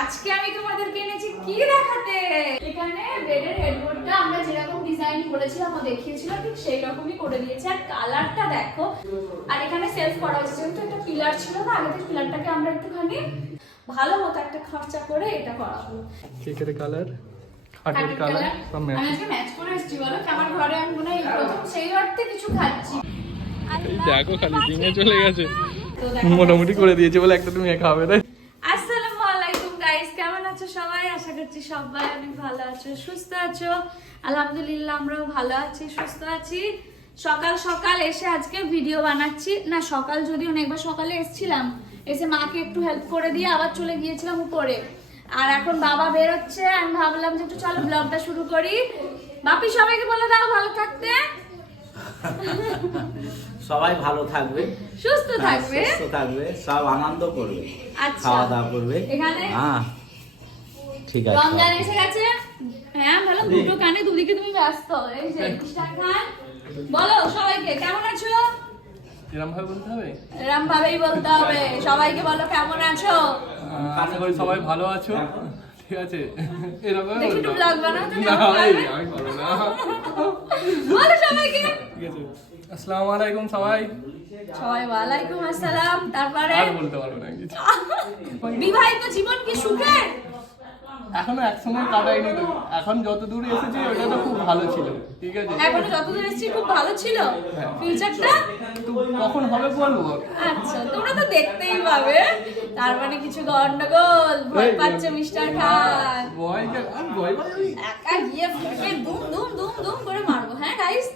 আজকে আমি তোমাদেরকে এনেছি কি দেখাতে। এখানে বেডের হেডবোর্ডটা আমরা যেরকম ডিজাইন করেছিলাম ও দেখিয়েছিলাম ঠিক সেই রকমই করে দিয়েছে। আর কালারটা দেখো, আর এখানে সেলফ করা হয়েছে যেহেতু একটা পিলার ছিল না, আগে থেকে পিলারটাকে আমরা একটুখানি ভালো মতো একটা খরচা করে এটা করাবো। কেকের কালার, খাটের কালার সব ম্যাচ। আমি আজকে ম্যাচ করে এসেছি, বলো আমার ঘরে আমি মনে হয় প্রথম সেই অর্থে কিছু খাচ্ছি। দেখো খালি দিনে চলে গেছে, মোটামুটি করে দিয়েছে বলে একটা তুমি খাবে তাই। আসসালামু আলাইকুম গাইস, কেমন আছো সবাই? আশা করছি সবাই অনেক ভালো আছো, সুস্থ আছো। আলহামদুলিল্লাহ আমরাও ভালো আছি, সুস্থ আছি। সকাল সকাল এসে আজকে ভিডিও বানাচ্ছি না, সকাল যদিও অনেকবার সকালে এসেছিলাম, এসে মাকে একটু হেল্প করে দিয়ে আবার চলে গিয়েছিলাম উপরে। আর এখন বাবা বেরোচ্ছে, আমি ভাবলাম যে একটু চলো ব্লগটা শুরু করি। বাপি সবাইকে বলে দাও ভালো থাকতে। সবাই ভালো থাকবে, সুস্থ থাকবে, সুস্থ থাকবে, সব আনন্দ করবে, আচ্ছা খাওয়া দাওয়া করবে। এখানে হ্যাঁ ঠিক আছে। রমজান এসে গেছে, হ্যাঁ ভালো, দুটো কানে দুদিকে তুমি ব্যস্ত। এই যে ইশরাক খান, বলো সবাইকে কেমন আছো। এরকম ভাবে বলতে হবে, এরকম ভাবেই বলতে হবে, সবাইকে বলো কেমন আছো। আশা করি সবাই ভালো আছো, ঠিক আছে। এরকম ভাবে দেখি বলতে একটু হবে। ব্লগ বানাও তো, না কেমন এই, লাগবে? আমি পারবো না। বলো সবাইকে। ঠিক আছে, আসসালামু আলাইকুম সবাই। সবাই ওয়ালাইকুম আসসালাম। তারপরে আর বলতে পারবো না কিছু। বিবাহিত জীবন কি সুখের? এখনো একসঙ্গে কাটাইনি তো, এখন যত দূর এসেছি ওটা তো খুব ভালো ছিল, ঠিক আছে। এখনো যতদূর এসেছি খুব ভালো ছিল, ফিউচারটা তো কখন হবে বলবো। আচ্ছা তোমরা তো দেখতেই পাবে। তার মানে কিছু গন্ডগোল, ভয় পাচ্ছে মিস্টার খান। ভয় একা গিয়ে ফুটে দুম দুম দুম দুম করে মারবো। হ্যাঁ গাইস,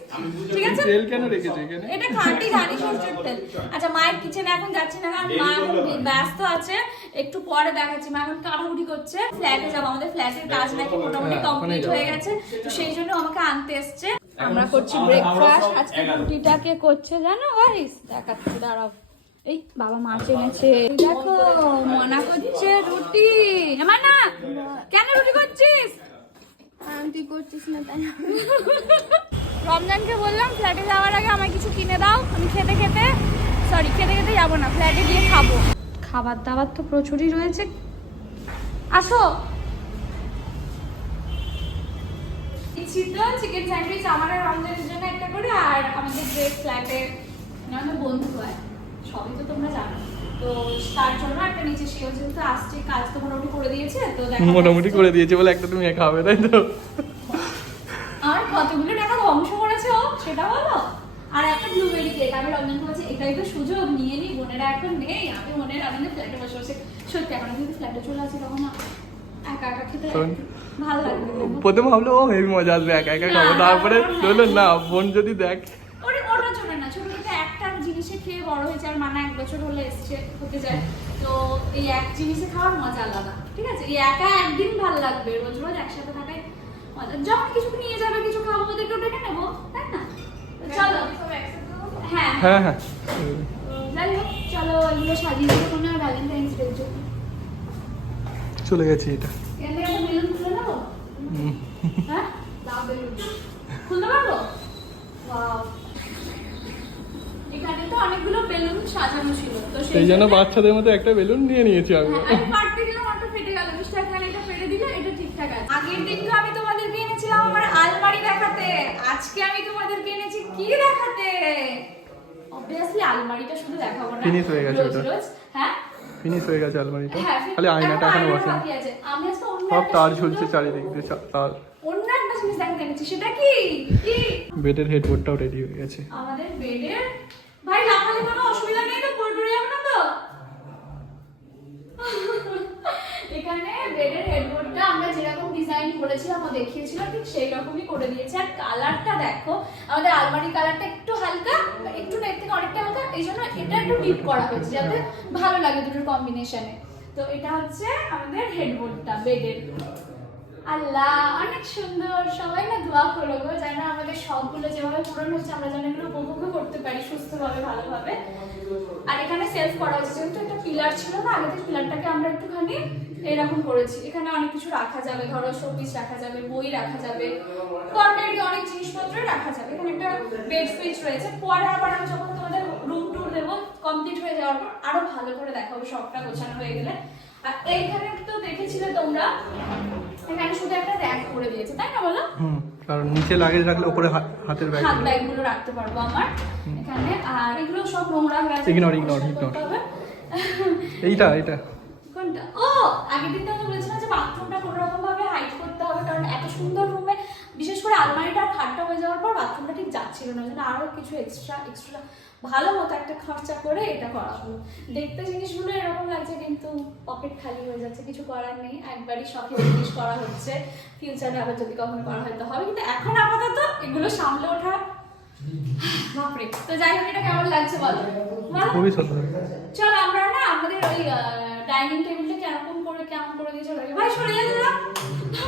ঠিক আছে। তেল কেন রেখেছো এখানে? এটা খাঁটি ঘানি সরষের তেল। আচ্ছা মায়ের কিচেনে এখন যাচ্ছি না, কারণ মা এখন ব্যস্ত আছে, একটু পরে দেখাচ্ছি। মা এখন কাটাকুটি করছে, ফ্ল্যাটে যাবো, আমাদের ফ্ল্যাটের কাজ নাকি মোটামুটি কমপ্লিট হয়ে গেছে, তো সেই জন্য আমাকে আনতে এসছে। আমরা করছি ব্রেকফাস্ট। আজকে রুটিটাকে করছে জানো গাইস, দেখাচ্ছি দাঁড়াও। এই বাবা মাছ এনেছে, দেখো মনা করছে রুটি। আমার না, কেন রুটি করছিস? তুই করছিস না তাই। রমজানকে বললাম ফ্ল্যাটে যাওয়ার আগে আমায় কিছু কিনে দাও, আমি খেতে খেতে যাবো না, ফ্ল্যাটে গিয়ে খাবো। খাবার দাবার তো প্রচুরই রয়েছে। আসো, চিকেন স্যান্ডউইচ আমার আর রমজানের জন্য একটা করে, আর আমাদের যে ফ্ল্যাটে আমাদের বন্ধু হয়, সবই তো তোমরা জানো, তো তার জন্য একটা নিচে, সেও যেহেতু আসছে, কাজ তো মোটামুটি করে দিয়েছে, তো মোটামুটি করে দিয়েছে বলে একটা তুমি খাবে তাই তো। আর কতগুলো টাকা ধ্বংস করেছে ও, সেটা বলো। আর একটা ব্লুবেরি কেক, আমি রমজানকে বলছি এটাই তো সুযোগ, নিয়ে নি, বোনেরা এখন নেই, আমি বোনের আমাদের ফ্ল্যাটে বসে বসে, সত্যি এখন যদি ফ্ল্যাটে চলে আসি তখন না একা একা খেতে ভালো লাগবে। প্রথমে ভাবলো ও হেভি মজা আসবে, একা একা খাবো, তারপরে বললো না বোন যদি দেখ। ওটা ছোট না, ছোট থেকে একটা জিনিসে খেয়ে বড় হয়েছে, আর মানা 1 বছর হলে এসছে হতে যায়, তো এই এক জিনিসে খাওয়ার মজা আলাদা, ঠিক আছে। এই একা একদিন ভালো লাগবে, রোজ রোজ একসাথে থাকাই মজা। যখন কিছু নিয়ে যাবে, কিছু খাবো, ওদেরকেও ডেকে নেবো, তাই না? চলো, হ্যাঁ হ্যাঁ হ্যাঁ যাই হোক, চলো এগুলো সাজিয়ে দেবো কোনো ভ্যালেন্টাইন্স ডের জন্য। চলে গেছে এটা। এখান থেকে একটা বেলুন খুলে নেবো, হ্যাঁ খুলতে পারবো? ওয়াও, এখানে তো অনেকগুলো বেলুন সাজানো ছিল, তো সেই জন্য বাচ্চাদের মতো একটা বেলুন নিয়ে নিয়েছি আমি। আমি পারতে দিলাম, একটা ফেটে গেল, মিস্টার খান এটা ফেটে দিলে, এটা ঠিকঠাক আছে। আগের দিন তো আমি তোমাদেরকে এনেছিলাম আমার আলমারি দেখাতে, আজকে আমি তোমাদেরকে এনেছি কি দেখাতে। অবভিয়াসলি আলমারিটা শুধু দেখাবো না, Finish হয়ে গেছে রোজ ওটা। রোজ, হ্যাঁ ফিনিশ হয়ে গেছে আলমারিটা, হ্যাঁ, খালি আয়নাটা এখনো বসেনি। বাকি আছে। আমি আজকে অন্য সব একটা তার সুন্দর- ঝুলছে চারিদিক দিয়ে, তার। অন্য একটা জিনিস দেখাতে এনেছি, সেটা কি? কি বেডের হেডবোর্ডটাও রেডি হয়ে গেছে। আমাদের বেডের, ভাই লাফালে কোনো অসুবিধা নেই তো, পড়ে যাবে না তো? এখানে বেডের হেডবোর্ডটা আমরা যেরকম ডিজাইন করেছিলাম ও দেখিয়েছিলাম ঠিক সেই রকমই করে দিয়েছে। আর কালারটা দেখো, আমাদের আলমারি কালারটা একটু হালকা, একটু না, এর থেকে অনেকটা হালকা, এই জন্য এটা একটু ডিপ করা হয়েছে যাতে ভালো লাগে দুটোর কম্বিনেশনে। তো এটা হচ্ছে আমাদের হেডবোর্ডটা বেডের। আল্লাহ অনেক সুন্দর, সবাই না দোয়া করো গো, যেন আমাদের শখগুলো যেভাবে পূরণ হচ্ছে আমরা যেন এগুলো উপভোগ করতে পারি সুস্থভাবে, ভালোভাবে। আর এখানে সেলফ করা হচ্ছে, যেহেতু একটা পিলার ছিল না, আগে থেকে পিলারটাকে আমরা একটুখানি এরকম করেছি। এখানে অনেক কিছু রাখা যাবে, ধরো শোপিস রাখা যাবে, বই রাখা যাবে, দরকারি অনেক জিনিসপত্র রাখা যাবে। এখানে একটা বেড সুইচ রয়েছে, পরে আবার আমি যখন তোমাদের রুম ট্যুর দেবো কমপ্লিট হয়ে যাওয়ার পর আরো ভালো করে দেখাবো সবটা গোছানো হয়ে গেলে। আর এইখানে তো দেখেছিলে তোমরা, এখানে শুধু একটা র‍্যাক করে দিয়েছে, তাই না বলো? কারণ নিচে লাগেজ রাখলে উপরে হাতের ব্যাগ, হাত ব্যাগগুলো রাখতে পারবো আমার এখানে। আর এগুলো সব নোংরা হয়ে আছে, ইগনোর এইটা কোনটা? ও আগের দিন তো বলেছিলাম যে বাথরুমটা কোনো রকম ভাবে হাইড করতে হবে, কারণ এত সুন্দর রুমে বিশেষ করে আলমারিটা আর খাটটা হয়ে যাওয়ার পর বাথরুমটা ঠিক যাচ্ছিল না, জন্য আরো কিছু এক্সট্রা ভালো মতো একটা খরচা করে এটা করা হলো। দেখতে জিনিসগুলো এরকম লাগছে কিন্তু পকেট খালি হয়ে যাচ্ছে, কিছু করার নেই, একবারই শখের জিনিস করা হচ্ছে, ফিউচারে আবার যদি কখনো করা হয় তো হবে, কিন্তু এখন আপাতত এগুলো সামলে ওঠা বাপরে। তো যাই হোক, এটা কেমন লাগছে বলো? খুবই সুন্দর। চল আমরা না আমাদের ওই ডাইনিং টেবিলটা কেমন করে দিয়ে চলে ভাই, সরে যাচ্ছে না,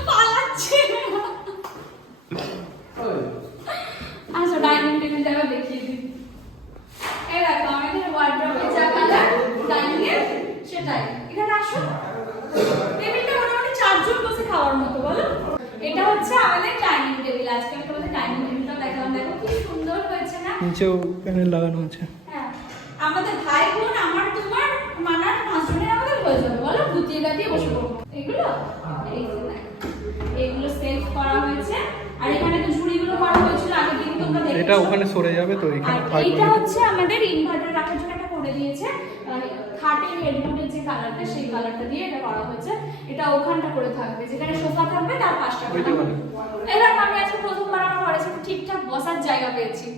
পালাচ্ছে। আচ্ছা ডাইনিং টেবিলটা আবার দেখিয়ে দিই। এই দেখো আমাদের ওয়ার্ড্রোবে যা কালার ডাইনিং এর সেটাই। এখানে আসো, টেবিলটা মোটামুটি 4 জন বসে খাওয়ার মতো বলো। এটা হচ্ছে আমাদের ডাইনিং টেবিল। আজকে আমি তোমাদের ডাইনিং টেবিলটা দেখালাম, দেখো কি সুন্দর হয়েছে না? নিচেও প্যানেল লাগানো আছে। হ্যাঁ, আমাদের ভাই বোন আমার তোমার মানার 5 জনের আমাদের হয়ে যাবে বলো, গুটিয়ে গাটিয়ে বসে পড়বো। এগুলো এই যে দেখো, এগুলো সেভ করা হয়েছে। আর এখানে তো ঝুড়িগুলো করা হয়েছিল আগের দিন তোমরা দেখেছো, এটা ওখানে সরে যাবে, তো এখানে এটা হচ্ছে আমাদের ইনভার্টার রাখার জন্য একটা করে দিয়েছে। খাটের হেডবোর্ডের যে কালারটা সেই কালারটা দিয়ে এটা করা হয়েছে। এটা ওখানটা করে থাকবে, যেখানে সোফা থাকবে তার পাশটা করে থাকবে। এবার আমি আজকে প্রথমবার আমার ঘরে এসে ঠিকঠাক বসার জায়গা পেয়েছি।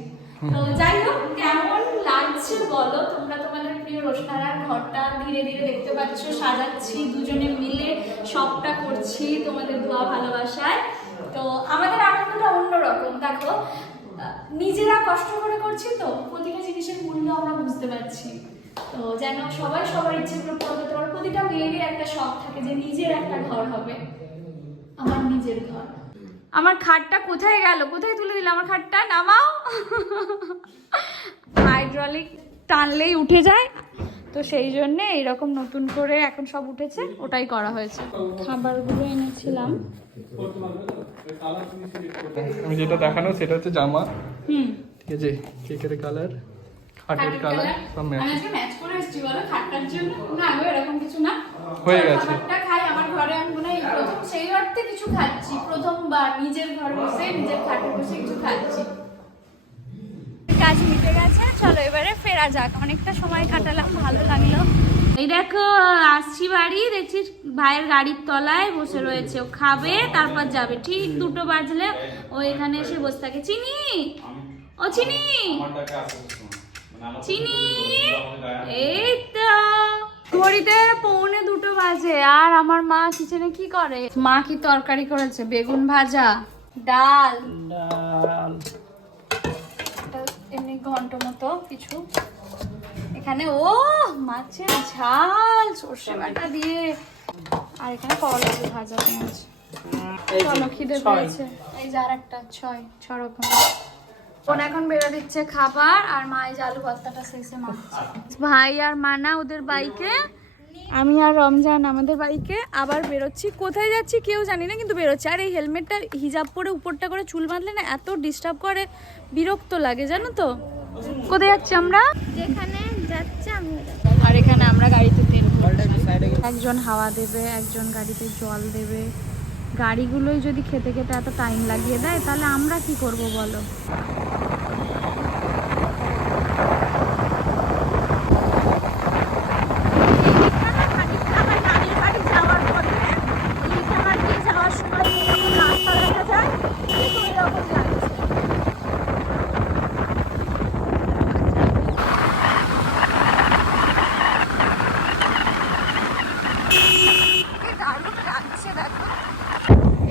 তো যাই হোক, কেমন লাগছে বলো তোমরা? তোমাদের প্রিয় রোশনারার ঘরটা ধীরে ধীরে দেখতে পাচ্ছ সাজাচ্ছি, দুজনে মিলে সবটা করছি তোমাদের দোয়া ভালোবাসায়। তো আমাদের আনন্দটা অন্যরকম, দেখো নিজেরা কষ্ট করে করছি তো প্রতিটা জিনিসের মূল্য আমরা বুঝতে পারছি। তো যেন সবাই সবার ইচ্ছেগুলো পূরণ করতে পারে। প্রতিটা মেয়েরই একটা শখ থাকে যে নিজের একটা ঘর হবে, আমার নিজের ঘর। আমার খাটটা কোথায় গেল? কোথায় তুলে দিলে আমার খাটটা? নামাও। হাইড্রোলিক টানলেই উঠে যায়, তো সেই জন্য এইরকম নতুন করে এখন সব উঠেছে, ওটাই করা হয়েছে। খাবারগুলো এনেছিলাম, আমি যেটা দেখানো সেটা হচ্ছে জামা, ঠিক আছে, কেকের কালার, খাটের কালার সব ম্যাচ। আমি আজকে ম্যাচ করে এসেছি বলো খাটটার জন্য। না গো এরকম কিছু না, হয়ে গেছে। খাটটা খাই আমার ঘরে, আমি মনে হয় প্রথম সেই অর্থে কিছু খাচ্ছি, প্রথমবার নিজের ঘরে বসে নিজের খাটে বসে কিছু খাচ্ছি। কাজ মিটে গেছে, চলো এবারে ফেরা যাক। অনেকটা সময় কাটালাম, ভালো লাগলো। এই দেখো আসছি বাড়ি, দেখছি ভাইয়ের গাড়ির তলায় বসে রয়েছে, ও খাবে তারপর যাবে। ঠিক 2টো বাজলে ও এখানে এসে বসে থাকে। চিনি, ও চিনি, চিনি, এই তো ঘড়িতে 1:45 বাজে। আর আমার মা কিচেনে কি করে? মা কি তরকারি করেছে? বেগুন ভাজা, ডাল, এমনি ঘন্ট মতো কিছু। এখানে ও মাছের ঝাল সর্ষে বাটা দিয়ে, আর এখানে করলা দিয়ে ভাজা পেঁয়াজ। চলো খিদে পেয়েছে, এই যে আর একটা 6 রকম। বোন এখন বেরো দিচ্ছে খাবার, আর মা এই যে আলু ভর্তাটা শেষে মাখছে। ভাই আর মানা ওদের বাইকে, আমি আর রমজান আমাদের বাইকে আবার বেরোচ্ছি। কোথায় যাচ্ছি কেউ জানি না, কিন্তু বেরোচ্ছি। আর এই হেলমেটটা হিজাব পরে উপরটা করে চুল বাঁধলে না এত ডিস্টার্ব করে, বিরক্ত লাগে জানো তো। কোথায় যাচ্ছি আমরা? যেখানে যাচ্ছে আমি। আর এখানে আমরা গাড়িতে তেল ভরছি। একজন হাওয়া দেবে, একজন গাড়িতে জল দেবে। গাড়িগুলোই যদি খেতে খেতে এত টাইম লাগিয়ে দেয় তাহলে আমরা কি করব বলো?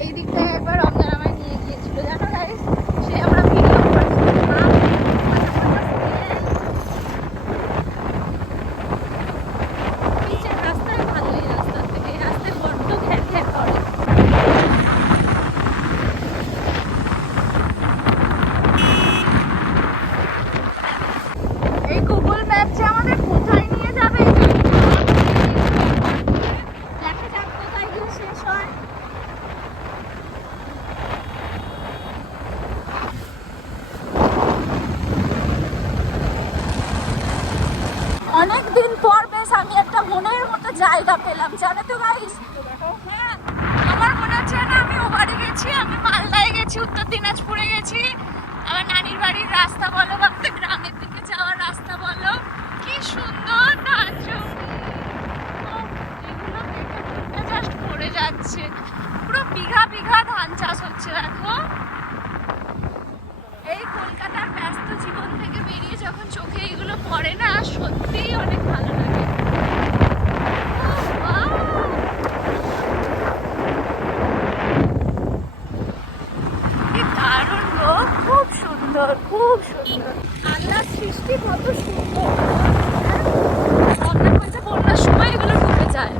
এই দিকটায় একবার রমজান আমায় নিয়ে গিয়েছিল জানো গাইস, সে আমরা ভিডিও করেছিলাম। নিচের রাস্তায় ভালোই, রাস্তা থেকে এই রাস্তায় বড্ড ঘ্যাট ঘ্যাট করে। এই গুগল ম্যাপ যে আমাদের কোথায় নিয়ে যাবে দেখা যাক কোথায় গিয়ে শেষ হয়। অনেকদিন পর বেশ আমি একটা মনের মতো জায়গা পেলাম, জানো তো গাইস। হ্যাঁ, আমার মনে হচ্ছে না আমি ও বাড়ি গেছি, আমি মালদায় গেছি, উত্তর দিনাজপুরে গেছি। আমার নানির বাড়ির রাস্তা বলো বা আমাদের গ্রামের দিকে যাওয়ার রাস্তা বলো, কি সুন্দর ধান জমি। এগুলো দেখে জাস্ট পড়ে যাচ্ছে, পুরো বিঘা বিঘা ধান চাষ হচ্ছে দেখো। এই কলকাতার ব্যস্ত জীবন থেকে বেরিয়ে যখন চোখে এগুলো পড়ে না, সত্যিই অনেক ভালো লাগে। দারুণ লোক, খুব সুন্দর, খুব সুন্দর। আল্লাহর সৃষ্টি কত সুন্দর। বন্যার সময় এগুলো ডুবে যায়।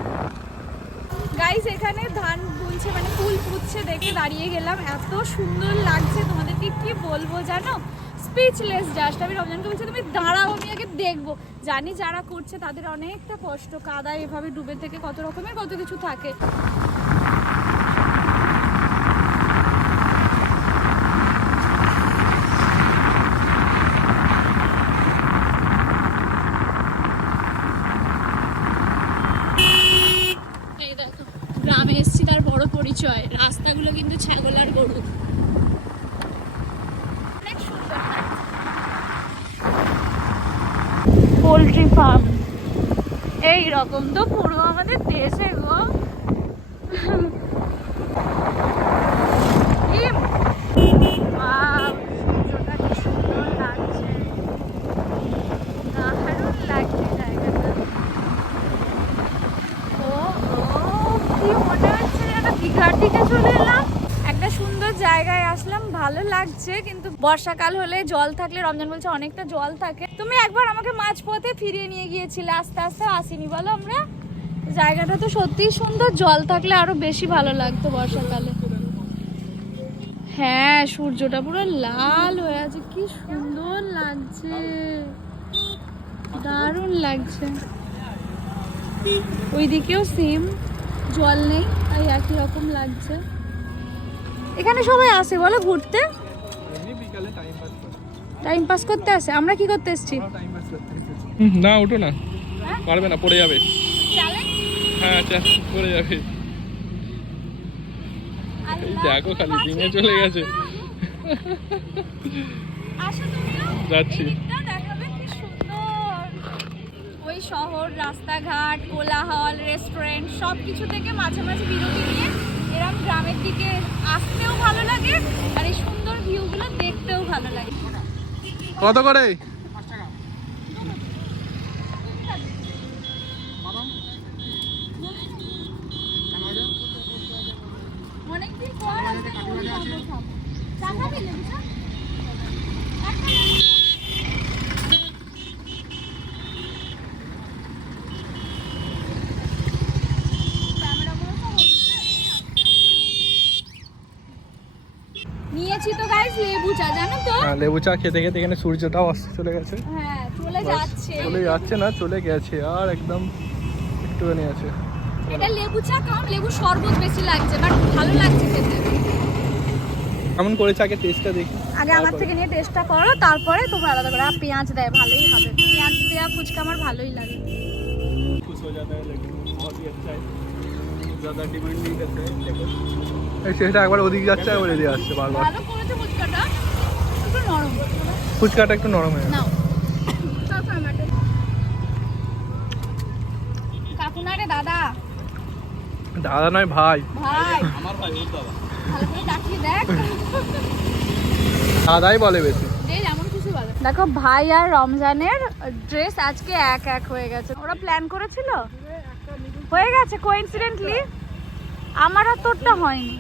গাইস এখানে ধান বুনছে, মানে ফুল ফুটছে দেখে দাঁড়িয়ে গেলাম, এত সুন্দর লাগছে, তোমাদেরকে কি বলবো জানো, স্পিচলেস জাস্ট। আমি রমজানকে বলছি তুমি দাঁড়াও, আমি আগে দেখবো। জানি যারা করছে তাদের অনেকটা কষ্ট, কাদায় এভাবে ডুবে থেকে কত রকমের কত কিছু থাকে। গ্রামে এসেছি তার বড় পরিচয়, রাস্তাগুলো কিন্তু ছাগল আর গরু। অনেক সুন্দর পোল্ট্রি ফার্ম এই রকম তো পুরো আমাদের দেশে গো। সূর্যটা কি সুন্দর লাগছে, দারুণ লাগছে জায়গাটা। কি মনে হচ্ছে যেন দীঘার দিকে চলে এলাম, একটা সুন্দর জায়গায় আসলাম, ভালো লাগছে। কিন্তু বর্ষাকাল হলে জল থাকলে, রমজান বলছে অনেকটা জল থাকে। তুমি একবার আমাকে মাঝপথে ফিরিয়ে নিয়ে গিয়েছিলে, আস্তে আস্তে আসিনি বলো আমরা। জায়গাটা তো সত্যিই সুন্দর, জল থাকলে আরো বেশি ভালো লাগতো বর্ষাকালে। হ্যাঁ, সূর্যটা পুরো লাল হয়ে আছে, কি সুন্দর লাগছে, দারুণ লাগছে। ওইদিকেও সেম, জল নেই, আর একই রকম লাগছে। এখানে সবাই আসে বলো ঘুরতে, টাইম পাস করতে আসে। আমরা কি করতে এসেছি? না ওঠো না, পারবে না, পড়ে যাবে। হ্যাঁ পড়ে যাবে। এই দেখো খালি দিনে চলে গেছে। যাচ্ছি। ওই শহর, রাস্তাঘাট, কোলাহল, রেস্টুরেন্ট সব কিছু থেকে মাঝে মাঝে বিরতি নিয়ে এরকম গ্রামের দিকে আসতেও ভালো লাগে, আর এই সুন্দর ভিউগুলো দেখতেও ভালো লাগে। কত করে? অনেকদিন পর টাকা দিলে নিয়েছি তো গাইস লেবু চা, জানো তো? হ্যাঁ, লেবু চা খেতে খেতে এখানে সূর্যটাও আসতে চলে গেছে। হ্যাঁ, চলে যাচ্ছে। চলে যাচ্ছে না, চলে গেছে, আর একদম একটুখানি আছে। এটা লেবু চা কম, লেবু শরবত বেশি লাগছে, বাট ভালো লাগছে খেতে। কেমন করেছে আগে টেস্টটা দেখি। আগে আমার থেকে নিয়ে টেস্টটা করো, তারপরে তোমরা আলাদা করে। আর পেঁয়াজ দেয়, ভালোই হবে। পেঁয়াজ দেওয়া ফুচকা আমার ভালোই লাগে। खुश हो जाता है लेकिन बहुत ही अच्छा है, ज़्यादा डिमांड नहीं करते हैं। देखो সেটা একবার ওদিকে যাচ্ছে আর ওদিকে আসছে বারবার। ভালো করেছে ফুচকাটা, একটু নরম। ফুচকাটা একটু নরম হয়ে নাও কাকু না রে, দাদা। দাদা নয় ভাই, ভাই আমার ভাই, ওর দাদা। ভালো করে তাকিয়ে দেখ, দাদাই বলে বেশি। যেমন কিছু বলে। দেখো ভাই আর রমজানের ড্রেস আজকে এক এক হয়ে গেছে। ওরা প্ল্যান করেছিল, হয়ে গেছে কোইন্সিডেন্টলি। আমার আর তোরটা হয়নি,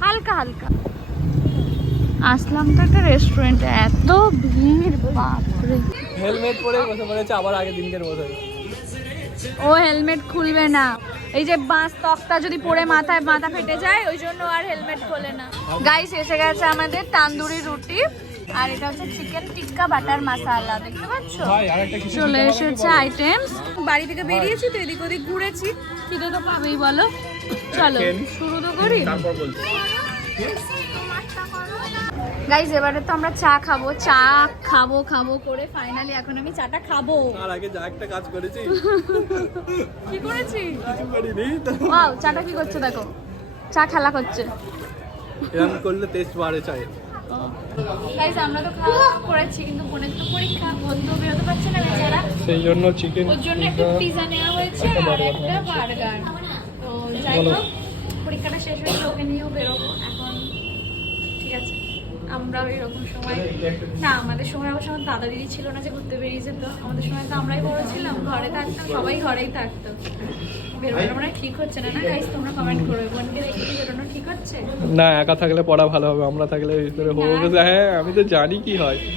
হালকা হালকা। আসলাম তো একটা রেস্টুরেন্টে, এত ভিড়, বাপরে। হেলমেট পরে বসে পড়েছে, আবার আগের দিনকের মতো। ও হেলমেট খুলবে না, এই যে বাঁশ তক্তা যদি পড়ে মাথায় মাথা ফেটে যায়, ওই জন্য আর হেলমেট খোলে না। গাইস এসে গেছে আমাদের তান্দুরি রুটি, আর এটা হচ্ছে চিকেন টিক্কা বাটার মশলা, দেখতে পাচ্ছ? চলে এসেছে আইটেমস। বাড়ি থেকে বেরিয়েছি তো, এদিক ওদিক ঘুরেছি, খিদে তো পাবেই বলো। চলো শুরু তো করি। তারপর বলছি গাইজ এবারে তো আমরা চা খাবো করে ফাইনালি এখন আমি চাটা খাবো। আর আগে যা একটা কাজ করেছি কি করেছি? কিছু করিনি তো। ওয়াও, চাটা কি করছে দেখো, চা খেলা করছে। এরকম করলে টেস্ট বাড়ে চায়ের। গাইজ আমরা তো খাওয়া করেছি, কিন্তু বোনের তো পরীক্ষা, বোন তো বেরোতে পারছে না বেচারা, সেই জন্য চিকেন ওর জন্য একটা পিজা নেওয়া হয়েছে আর একটা বার্গার। তো যাই হোক, পরীক্ষাটা শেষ হয়েছে, ওকে নিয়েও বেরোবো এখন। ঠিক আছে, আমরাও এরকম সময় না, আমাদের সময় অবশ্য আমার দাদা দিদি ছিল না যে ঘুরতে বেরিয়ে যেত। আমাদের সময় তো আমরাই বড় ছিলাম, ঘরে থাকতাম, সবাই ঘরেই থাকতো। বেরোনো মানে ঠিক হচ্ছে না, না গাইস? তোমরা কমেন্ট করবে, বোনকে রেখে কি বেরোনো ঠিক হচ্ছে? না, একা থাকলে পড়া ভালো হবে, আমরা থাকলে ভিতরে হয়ে গেছে। হ্যাঁ, আমি তো জানি কি হয়।